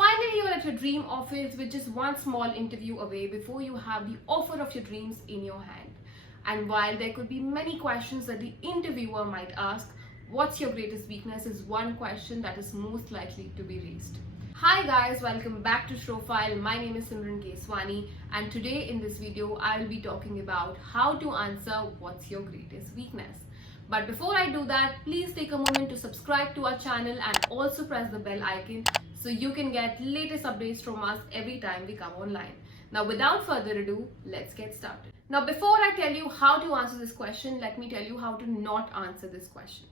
Finally, you're at your dream office with just one small interview away before you have the offer of your dreams in your hand. And while there could be many questions that the interviewer might ask, what's your greatest weakness is one question that is most likely to be raised. Hi guys, welcome back to Shrofile. My name is Simran Keswani, and today in this video I will be talking about how to answer what's your greatest weakness. But before I do that, please take a moment to subscribe to our channel and also press the bell icon so you can get latest updates from us every time we come online. Now without further ado, let's get started. Now before I tell you how to answer this question, let me tell you how to not answer this question.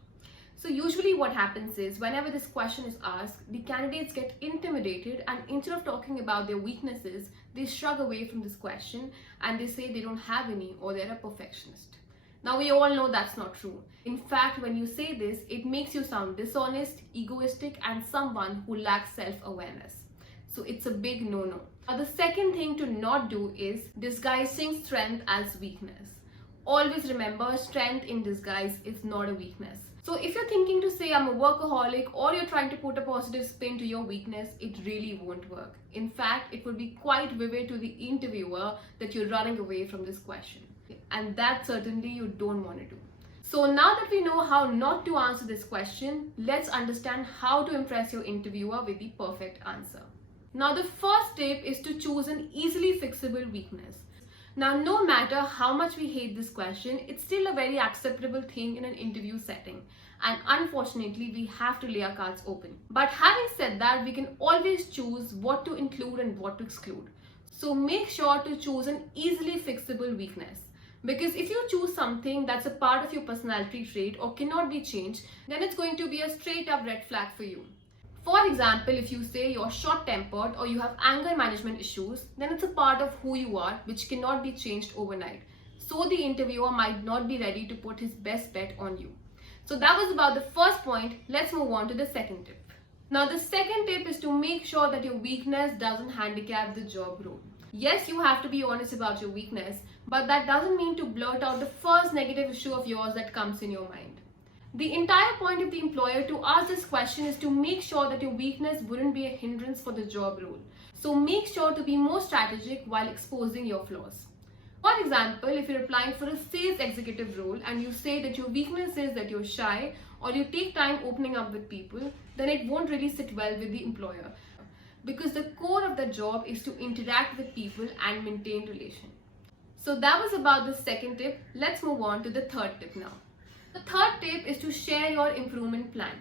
So usually what happens is whenever this question is asked, the candidates get intimidated and instead of talking about their weaknesses, they shrug away from this question and they say they don't have any or they're a perfectionist. Now we all know that's not true. In fact, when you say this, it makes you sound dishonest, egoistic, and someone who lacks self-awareness. So it's a big no-no. Now the second thing to not do is disguising strength as weakness. Always remember, strength in disguise is not a weakness. So if you're thinking to say I'm a workaholic or you're trying to put a positive spin to your weakness, it really won't work. In fact, it would be quite vivid to the interviewer that you're running away from this question. And that certainly you don't want to do. So now that we know how not to answer this question, let's understand how to impress your interviewer with the perfect answer. Now the first tip is to choose an easily fixable weakness. Now no matter how much we hate this question, it's still a very acceptable thing in an interview setting. And unfortunately, we have to lay our cards open. But having said that, we can always choose what to include and what to exclude. So make sure to choose an easily fixable weakness. Because if you choose something that's a part of your personality trait or cannot be changed, then it's going to be a straight up red flag for you. For example, if you say you're short-tempered or you have anger management issues, then it's a part of who you are which cannot be changed overnight. So the interviewer might not be ready to put his best bet on you. So that was about the first point. Let's move on to the second tip. Now the second tip is to make sure that your weakness doesn't handicap the job role. Yes, you have to be honest about your weakness, but that doesn't mean to blurt out the first negative issue of yours that comes in your mind. The entire point of the employer to ask this question is to make sure that your weakness wouldn't be a hindrance for the job role. So make sure to be more strategic while exposing your flaws. For example, if you're applying for a sales executive role and you say that your weakness is that you're shy or you take time opening up with people, then it won't really sit well with the employer. Because the core of the job is to interact with people and maintain relations. So that was about the second tip. Let's move on to the third tip now. The third tip is to share your improvement plan.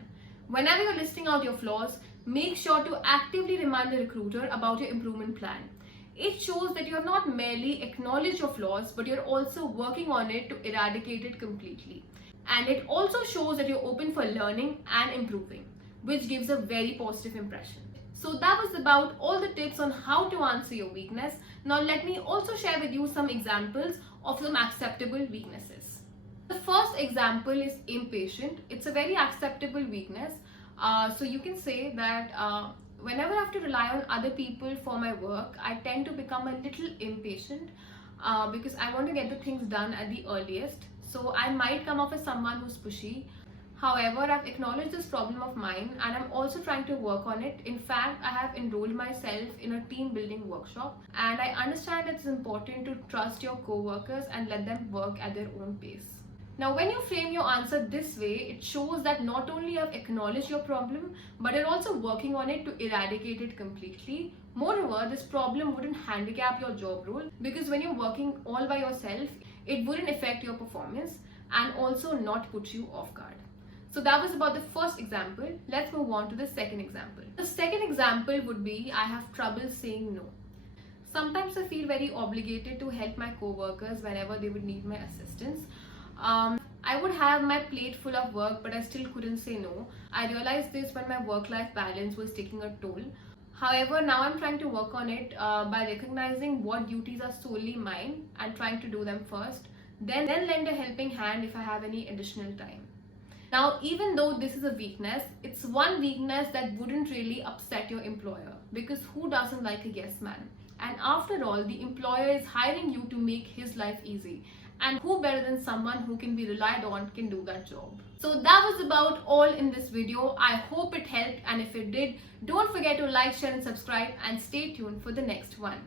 Whenever you're listing out your flaws, make sure to actively remind the recruiter about your improvement plan. It shows that you have not merely acknowledged your flaws, but you're also working on it to eradicate it completely. And it also shows that you're open for learning and improving, which gives a very positive impression. So that was about all the tips on how to answer your weakness. Now let me also share with you some examples of some acceptable weaknesses. The first example is impatient. It's a very acceptable weakness. So you can say that whenever I have to rely on other people for my work, I tend to become a little impatient because I want to get the things done at the earliest. So I might come off as someone who's pushy. However, I've acknowledged this problem of mine and I'm also trying to work on it. In fact, I have enrolled myself in a team building workshop and I understand it's important to trust your co-workers and let them work at their own pace. Now, when you frame your answer this way, it shows that not only you have acknowledged your problem, but you're also working on it to eradicate it completely. Moreover, this problem wouldn't handicap your job role because when you're working all by yourself, it wouldn't affect your performance and also not put you off guard. So that was about the first example. Let's move on to the second example. The second example would be I have trouble saying no. Sometimes I feel very obligated to help my co-workers whenever they would need my assistance. I would have my plate full of work, but I still couldn't say no. I realized this when my work-life balance was taking a toll. However, now I'm trying to work on it by recognizing what duties are solely mine and trying to do them first. Then lend a helping hand if I have any additional time. Now, even though this is a weakness, it's one weakness that wouldn't really upset your employer because who doesn't like a yes man? And after all, the employer is hiring you to make his life easy. and who better than someone who can be relied on can do that job. So that was about all in this video. I hope it helped, and if it did, don't forget to like, share and subscribe, and stay tuned for the next one.